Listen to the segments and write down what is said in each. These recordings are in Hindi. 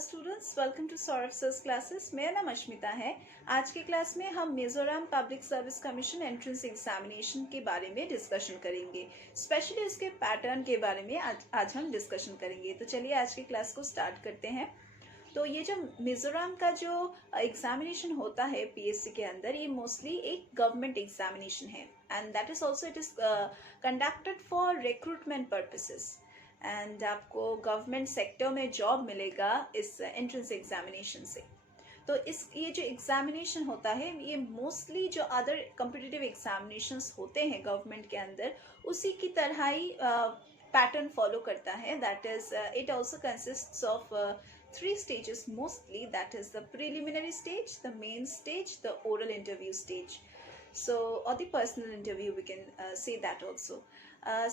Students, welcome to Saurabh sir's classes. मेरा नाम अश्मिता है। आज की क्लास में हम Mizoram public service commission entrance examination के बारे में डिस्कशन करेंगे। स्पेशली इसके पैटर्न के बारे में आज हम डिस्कशन करेंगे। तो चलिए आज की क्लास को स्टार्ट करते हैं। तो ये जो मिजोरम का जो एग्जामिनेशन होता है पीएससी के अंदर, ये मोस्टली एक गवर्नमेंट एग्जामिनेशन है and that is also it is conducted for recruitment purposes. And आपको गवर्नमेंट सेक्टर में जॉब मिलेगा इस एंट्रेंस एग्जामिनेशन से। तो ये जो एग्जामिनेशन होता है ये मोस्टली जो अदर कॉम्पिटिटिव एग्जामिनेशंस होते हैं गवर्नमेंट के अंदर उसी की तरह ही पैटर्न फॉलो करता है। That is it also consists of three stages mostly, that is the preliminary stage, the main stage, the oral interview stage, so or the personal interview we can say that also.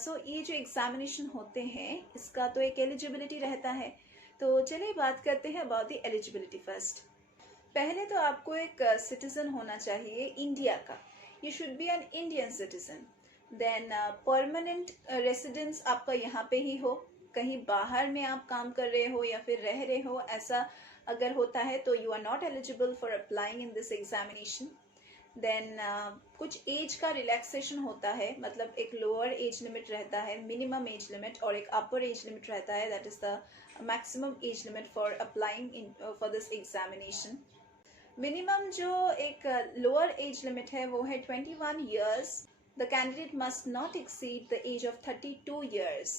So ये जो एग्जामिनेशन होते हैं इसका तो एक एलिजिबिलिटी रहता है। तो चलिए बात करते हैं अबाउट द एलिजिबिलिटी फर्स्ट। पहले तो आपको एक सिटीजन होना चाहिए इंडिया का। You should be an Indian citizen. Then permanent residence आपका यहाँ पे ही हो, कहीं बाहर में आप काम कर रहे हो या फिर रह रहे हो, ऐसा अगर होता है तो you are not eligible for applying in this examination. Then कुछ एज का रिलैक्सेशन होता है, मतलब एक लोअर एज लिमिट रहता है, मिनिमम एज लिमिट, और एक अपर एज लिमिट रहता है, that is the maximum age limit for applying in for this examination. Minimum जो एक लोअर एज लिमिट है वो है 21 years. The candidate must not exceed the age of 32 years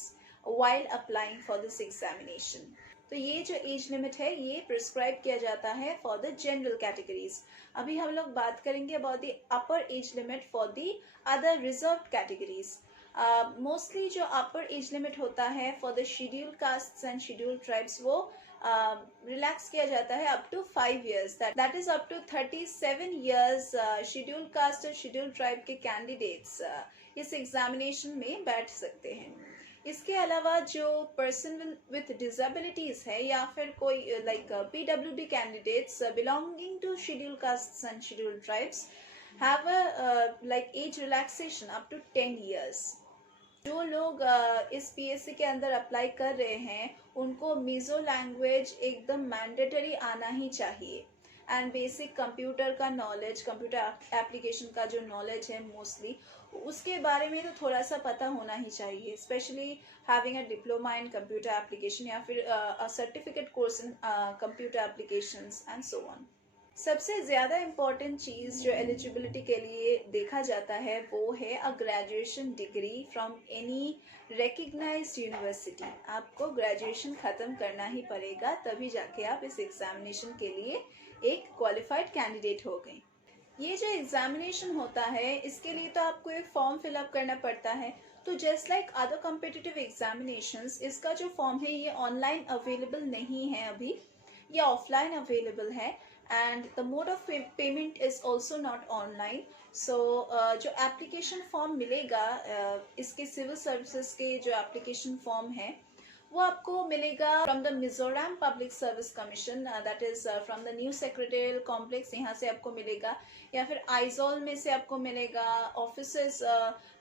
while applying for this examination. तो ये जो एज लिमिट है ये प्रिस्क्राइब किया जाता है फॉर द जनरल कैटेगरीज। अभी हम लोग बात करेंगे about the upper age limit for the other reserved categories. Mostly जो अपर एज लिमिट होता है for the scheduled castes and scheduled tribes वो रिलैक्स किया जाता है up to 5 years, that is up to 37 years। Scheduled caste और शेड्यूल्ड ट्राइब के कैंडिडेट्स इस एग्जामिनेशन में बैठ सकते हैं। इसके अलावा जो पर्सन विथ डिसेबिलिटीज है या फिर कोई like PWD candidates belonging to schedule castes and schedule tribes have a like age relaxation up to 10 years। जो लोग इस पीएससी के अंदर अप्लाई कर रहे हैं उनको मिजो लैंग्वेज एकदम मैंडेटरी आना ही चाहिए एंड बेसिक कंप्यूटर का नॉलेज, कंप्यूटर एप्लीकेशन का जो नॉलेज है मोस्टली उसके बारे में तो थोड़ा सा पता होना ही चाहिए, specially having a diploma in computer application या फिर a certificate course in computer applications and so on. सबसे ज़्यादा इम्पॉर्टेंट चीज़ जो एलिजिबिलिटी के लिए देखा जाता है वो है a graduation degree from any recognised university. आपको ग्रेजुएशन ख़त्म करना ही पड़ेगा, तभी जाके आप इस एग्जामिनेशन के लिए एक क्वालिफाइड कैंडिडेट हो गए। ये जो एग्जामिनेशन होता है इसके लिए तो आपको एक फॉर्म फिलअप करना पड़ता है। तो just like other competitive examinations इसका जो फॉर्म है ये ऑनलाइन अवेलेबल नहीं है अभी, ये ऑफलाइन अवेलेबल है and the mode of payment is also not online. So जो एप्लीकेशन फॉर्म मिलेगा इसके सिविल सर्विसेज के जो एप्लीकेशन फॉर्म है वो आपको मिलेगा from the Mizoram public service commission, that is from the new secretarial complex, यहाँ से आपको मिलेगा, या फिर आइजोल में से आपको मिलेगा। ऑफिसेस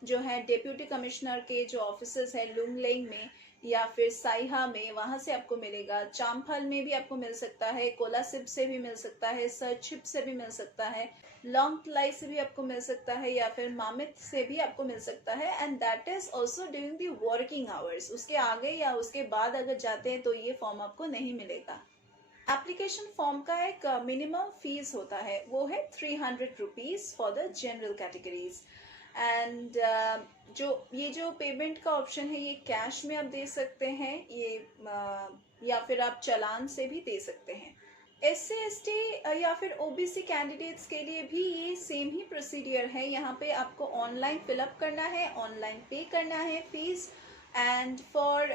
जो है डेप्यूटी कमिश्नर के जो ऑफिसेस है लुंगलेंग में या फिर साइहा में, वहाँ से आपको मिलेगा। चांफल में भी आपको मिल सकता है, कोलासिब से भी मिल सकता है, सरछिप से भी मिल सकता है, लॉन्ग तलाई से भी आपको मिल सकता है, या फिर मामित से भी आपको मिल सकता है and that is also during the working hours. उसके आगे या उसके बाद अगर जाते हैं तो ये फॉर्म आपको नहीं मिलेगा। एप्लीकेशन फॉर्म का एक मिनिमम फीस होता है, वो है 300 rupees for the general categories and ये जो पेमेंट का ऑप्शन है ये कैश में आप दे सकते हैं, ये या फिर आप चालान से भी दे सकते हैं। SC ST या फिर OBC कैंडिडेट्स के लिए भी ये सेम ही प्रोसीडियर है। यहाँ पे आपको ऑनलाइन फिलअप करना है, ऑनलाइन पे करना है fees and for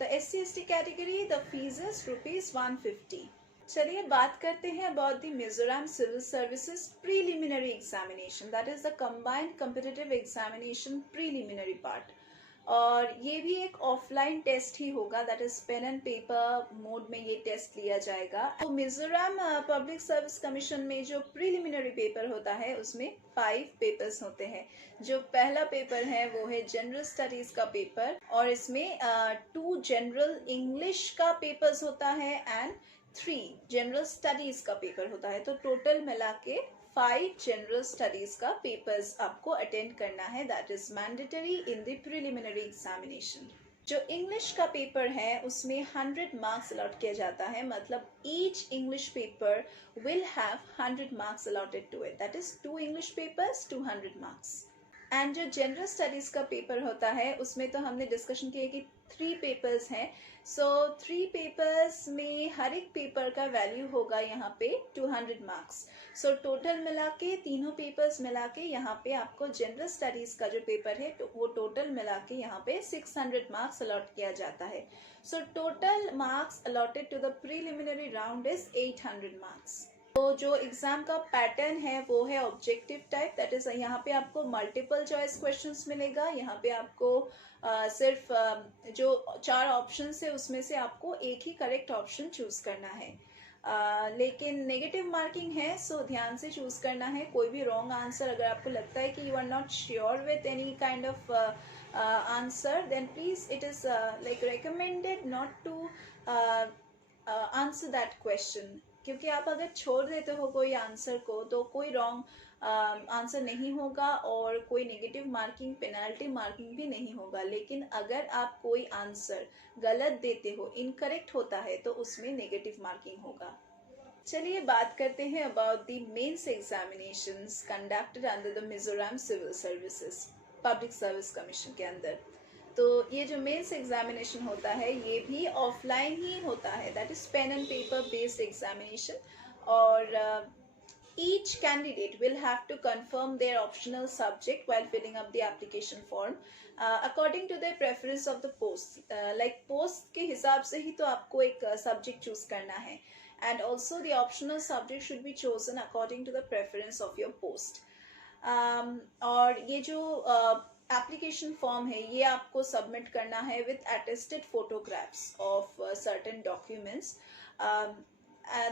the SC ST category the fees is ₹150। चलिए बात करते हैं about the Mizoram civil services preliminary examination, that is the combined competitive examination preliminary part. और ये भी एक ऑफलाइन टेस्ट ही होगा, that is pen and paper mode में ये टेस्ट लिया जाएगा। तो मिजोरम पब्लिक सर्विस कमीशन में जो प्रिलिमिनरी पेपर होता है उसमें 5 पेपर्स होते हैं। जो पहला पेपर है वो है जनरल स्टडीज का पेपर, और इसमें 2 जनरल इंग्लिश का पेपर्स होता है एंड 3 जनरल स्टडीज का पेपर होता है। तो टोटल मिला के 5 जनरल स्टडीज का पेपर्स आपको अटेंड करना है, that is mandatory in the preliminary examination. जो इंग्लिश का पेपर है उसमें 100 मार्क्स अलॉट किया जाता है, मतलब each English paper will have 100 marks allotted to it, that is 2 English papers 200 marks. And जो जनरल स्टडीज का पेपर होता है उसमें तो हमने डिस्कशन किया कि 3 पेपर्स हैं। सो 3 पेपर्स में हर एक पेपर का वैल्यू होगा यहाँ पे 200 मार्क्स। सो टोटल मिला के तीनों पेपर्स मिला के यहाँ पे आपको जनरल स्टडीज का जो पेपर है तो वो टोटल मिला के यहाँ पे 600 मार्क्स अलॉट किया जाता है। So total marks allotted to the preliminary round is 800 marks. तो जो एग्जाम का पैटर्न है वो है ऑब्जेक्टिव टाइप, दैट इज यहाँ पे आपको मल्टीपल चॉइस क्वेश्चंस मिलेगा। यहाँ पे आपको सिर्फ जो 4 ऑप्शंस है उसमें से आपको एक ही करेक्ट ऑप्शन चूज करना है। लेकिन नेगेटिव मार्किंग है, सो ध्यान से चूज करना है। कोई भी रॉन्ग आंसर अगर आपको लगता है कि you are not sure with any kind of answer, then please it is like recommended not to answer that question, क्योंकि आप अगर छोड़ देते हो कोई आंसर को तो कोई रॉन्ग आंसर नहीं होगा और कोई नेगेटिव मार्किंग पेनाल्टी मार्किंग भी नहीं होगा। लेकिन अगर आप कोई आंसर गलत देते हो, इनकरेक्ट होता है, तो उसमें नेगेटिव मार्किंग होगा। चलिए बात करते हैं about the mains examinations conducted under the Mizoram civil services public service commission के अंदर। तो ये जो मेंस एग्जामिनेशन होता है ये भी ऑफलाइन ही होता है, that is pen and paper based examination. और each candidate will have to confirm their optional subject while filling up the application form according to their preference of the post, like post के हिसाब से ही तो आपको एक subject choose करना है, and also the optional subject should be chosen according to the preference of your post. और ये जो एप्लीकेशन फॉर्म है ये आपको सबमिट करना है with attested photographs of certain documents.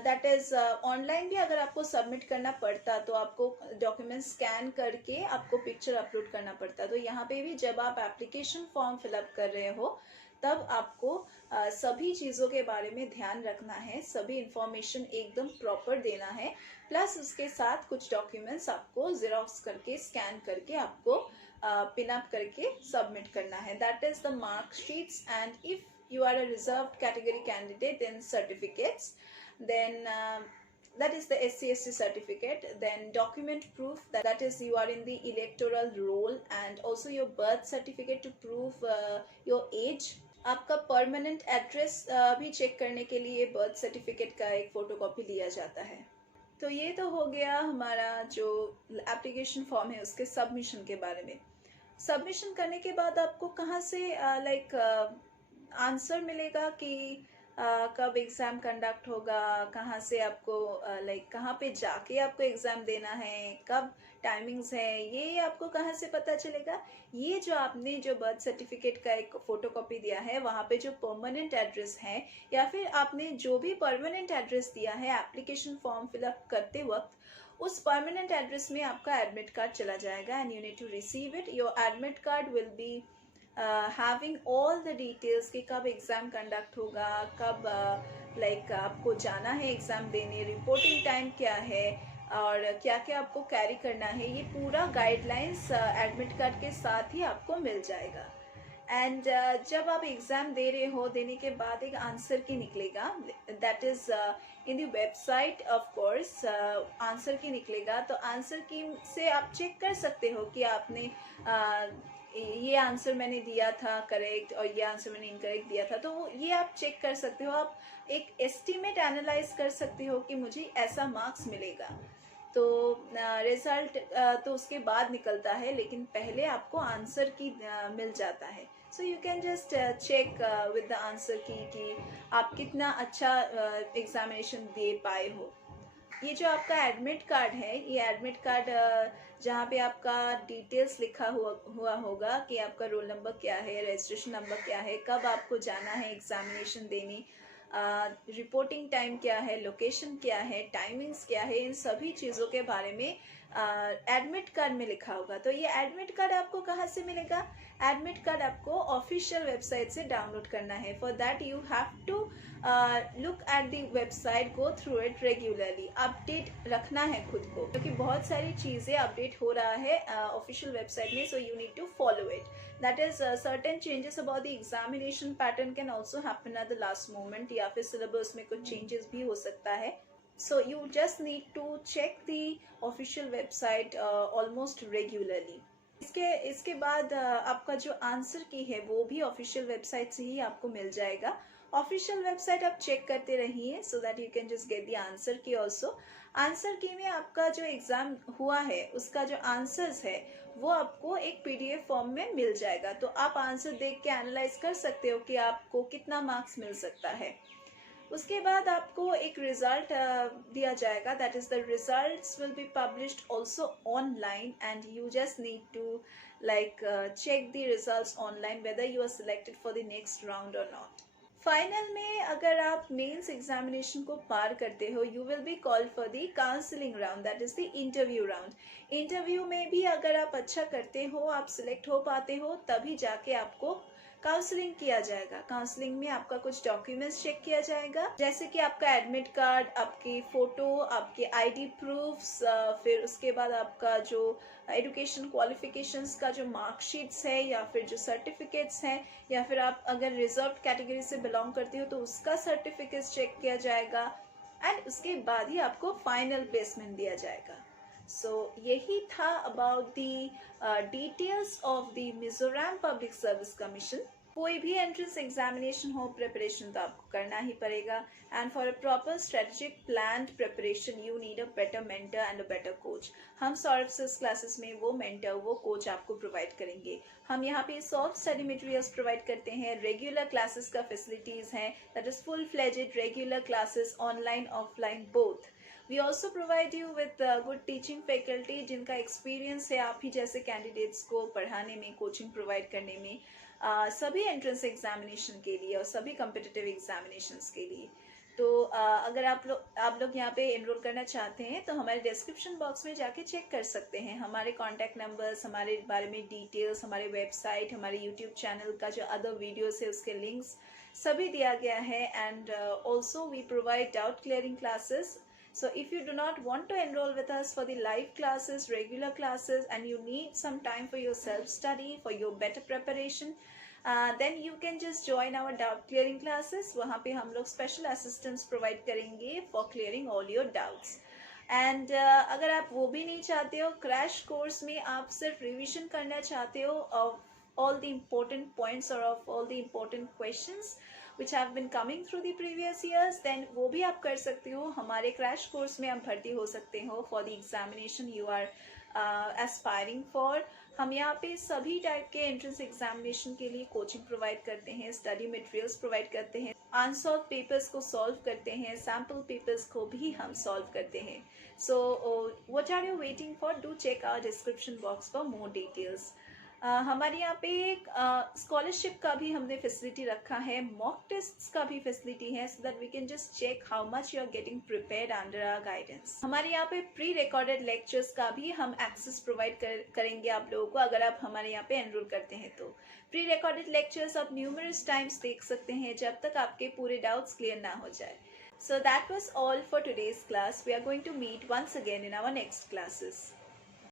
That is online भी अगर आपको सबमिट करना पड़ता तो आपको डॉक्यूमेंट स्कैन करके आपको पिक्चर अपलोड करना पड़ता। तो यहाँ पे भी जब आप एप्लीकेशन फॉर्म फिलअप कर रहे हो तब आपको सभी चीज़ों के बारे में ध्यान रखना है, सभी इंफॉर्मेशन एकदम प्रॉपर देना है, प्लस उसके साथ कुछ डॉक्यूमेंट्स आपको जेरोक्स करके स्कैन करके आपको पिन अप करके सबमिट करना है। That is the marksheets, and if you are a reserved category candidate, then certificates, then that is the SC/ST certificate, then document proof, that is you are in the electoral roll, and also your birth certificate to prove your age। आपका परमानेंट एड्रेस भी चेक करने के लिए बर्थ सर्टिफिकेट का एक फोटोकॉपी लिया जाता है। तो ये तो हो गया हमारा जो एप्लीकेशन फॉर्म है उसके सबमिशन के बारे में। सबमिशन करने के बाद आपको कहाँ से आंसर मिलेगा कि कब एग्ज़ाम कंडक्ट होगा, कहाँ से आपको कहाँ पे जाके आपको एग्ज़ाम देना है, कब टाइमिंग्स है, ये आपको कहाँ से पता चलेगा। ये जो आपने जो बर्थ सर्टिफिकेट का एक फ़ोटोकॉपी दिया है वहाँ पे जो परमानेंट एड्रेस है या फिर आपने जो भी परमानेंट एड्रेस दिया है एप्लीकेशन फॉर्म फिलअप करते वक्त, उस परमानेंट एड्रेस में आपका एडमिट कार्ड चला जाएगा and you need to receive it. Your admit card will be having all the details कि कब एग्ज़ाम कंडक्ट होगा, कब आपको जाना है एग्ज़ाम देने, रिपोर्टिंग टाइम क्या है और क्या क्या आपको कैरी करना है, ये पूरा गाइडलाइंस एडमिट कार्ड के साथ ही आपको मिल जाएगा। एंड जब आप एग्ज़ाम दे रहे हो, देने के बाद एक आंसर की निकलेगा, that is in the website of course answer की निकलेगा। तो आंसर की से आप चेक कर सकते हो कि आपने ये आंसर मैंने दिया था करेक्ट और ये आंसर मैंने इनकरेक्ट दिया था। तो ये आप चेक कर सकते हो, आप एक एस्टिमेट एनालाइज कर सकते हो कि मुझे ऐसा मार्क्स मिलेगा। तो रिजल्ट तो उसके बाद निकलता है, लेकिन पहले आपको आंसर की मिल जाता है। So you can just check with the answer key कि आप कितना अच्छा एग्जामिनेशन दे पाए हो। ये जो आपका एडमिट कार्ड है, ये एडमिट कार्ड जहाँ पे आपका डिटेल्स लिखा हुआ होगा कि आपका रोल नंबर क्या है, रजिस्ट्रेशन नंबर क्या है, कब आपको जाना है एग्जामिनेशन देने, रिपोर्टिंग टाइम क्या है, लोकेशन क्या है, टाइमिंग्स क्या है, इन सभी चीज़ों के बारे में एडमिट कार्ड में लिखा होगा। तो ये एडमिट कार्ड आपको कहाँ से मिलेगा? एडमिट कार्ड आपको ऑफिशियल वेबसाइट से डाउनलोड करना है। For that you have to look at the website, go through it regularly, update रखना है खुद को, क्योंकि बहुत सारी चीज़ें अपडेट हो रहा है ऑफिशियल वेबसाइट में, so you need to follow it. That is certain changes about the examination pattern can also happen at the last moment, या फिर syllabus में कुछ changes भी हो सकता है. So you just need to check the official website almost regularly. इसके बाद आपका जो आंसर की है वो भी ऑफिशियल वेबसाइट से ही आपको मिल जाएगा. ऑफिशियल वेबसाइट आप चेक करते रहिए so that you can just get the answer की ऑल्सो. आंसर की में आपका जो एग्जाम हुआ है उसका जो आंसर्स है वो आपको एक पीडीएफ फॉर्म में मिल जाएगा. तो आप आंसर देख के एनालाइज कर सकते हो कि आपको कितना मार्क्स मिल सकता है. उसके बाद आपको एक रिजल्ट दिया जाएगा. That is the results will be published also online and you just need to check the results online whether you are selected for the next round or not. Final में अगर आप मेंस एग्जामिनेशन को पार करते हो, you will be called for the counselling round, that is the interview round. Interview में भी अगर आप अच्छा करते हो, आप सिलेक्ट हो पाते हो, तभी जाके आपको काउंसलिंग किया जाएगा. काउंसलिंग में आपका कुछ डॉक्यूमेंट्स चेक किया जाएगा, जैसे कि आपका एडमिट कार्ड, आपकी फोटो, आपके आईडी प्रूफ्स, फिर उसके बाद आपका जो एजुकेशन क्वालिफिकेशंस का जो मार्कशीट्स है या फिर जो सर्टिफिकेट्स हैं, या फिर आप अगर रिजर्व कैटेगरी से बिलोंग करते हो तो उसका सर्टिफिकेट्स चेक किया जाएगा. एंड उसके बाद ही आपको फाइनल प्लेसमेंट दिया जाएगा. सो यही था about the details of the Mizoram public service commission. कोई भी एंट्रेंस एग्जामिनेशन हो, प्रिपरेशन तो आपको करना ही पड़ेगा. And for a proper strategic planned preparation you need a better mentor and a better coach. हम सौरभ सर क्लासेस में वो मेंटर, वो कोच आपको प्रोवाइड करेंगे. हम यहाँ पे सॉफ्ट स्टडी मटेरियल्स प्रोवाइड करते हैं, रेगुलर क्लासेस का फैसिलिटीज हैं, that is full fledged regular classes online offline both. We also provide you with good teaching faculty जिनका एक्सपीरियंस है आप ही जैसे कैंडिडेट्स को पढ़ाने में, कोचिंग प्रोवाइड करने में, सभी एंट्रेंस एग्जामिनेशन के लिए और सभी कम्पिटिटिव एग्जामिनेशंस के लिए. तो अगर आप लोग यहाँ पे एनरोल करना चाहते हैं तो हमारे डिस्क्रिप्शन बॉक्स में जाके चेक कर सकते हैं. हमारे कॉन्टैक्ट नंबर्स, हमारे बारे में डिटेल्स, हमारे वेबसाइट, हमारे यूट्यूब चैनल का जो अदर वीडियोस है उसके लिंक्स सभी दिया गया है. And also we provide doubt clearing classes. So if you do not want to enroll with us for the live classes, regular classes, and you need some time for your self-study, for your better preparation, then you can just join our doubt clearing classes. वहाँ पे हम लोग special assistance provide करेंगे for clearing all your doubts. And अगर आप वो भी नहीं चाहते हो, crash course में आप सिर्फ revision करना चाहते हो of all the important points or of all the important questions which have been coming through the previous years, then वो भी आप कर सकते हो. हमारे क्रैश कोर्स में आप भर्ती हो सकते हो for the examination you are aspiring for. हम यहाँ पे सभी टाइप के एंट्रेंस एग्जामिनेशन के लिए कोचिंग प्रोवाइड करते हैं, स्टडी मटेरियल्स प्रोवाइड करते हैं, अनसॉल्व पेपर्स को सॉल्व करते हैं, सैम्पल पेपर्स को भी हम सॉल्व करते हैं. So what are you waiting for? Do check our description box for more details. हमारे यहाँ पे एक स्कॉलरशिप का भी हमने फैसिलिटी रखा है, मॉक टेस्ट्स का भी फैसिलिटी है, so that we can just check how much you are getting prepared under our guidance. हमारे यहाँ पे प्री रिकॉर्डेड लेक्चर्स का भी हम एक्सेस प्रोवाइड करेंगे आप लोगों को अगर आप हमारे यहाँ पे एनरोल करते हैं तो. प्री रिकॉर्डेड लेक्चर्स आप न्यूमरस टाइम्स देख सकते हैं जब तक आपके पूरे डाउट्स क्लियर ना हो जाए. So that was all for today's class. We are going to meet once again in our next classes.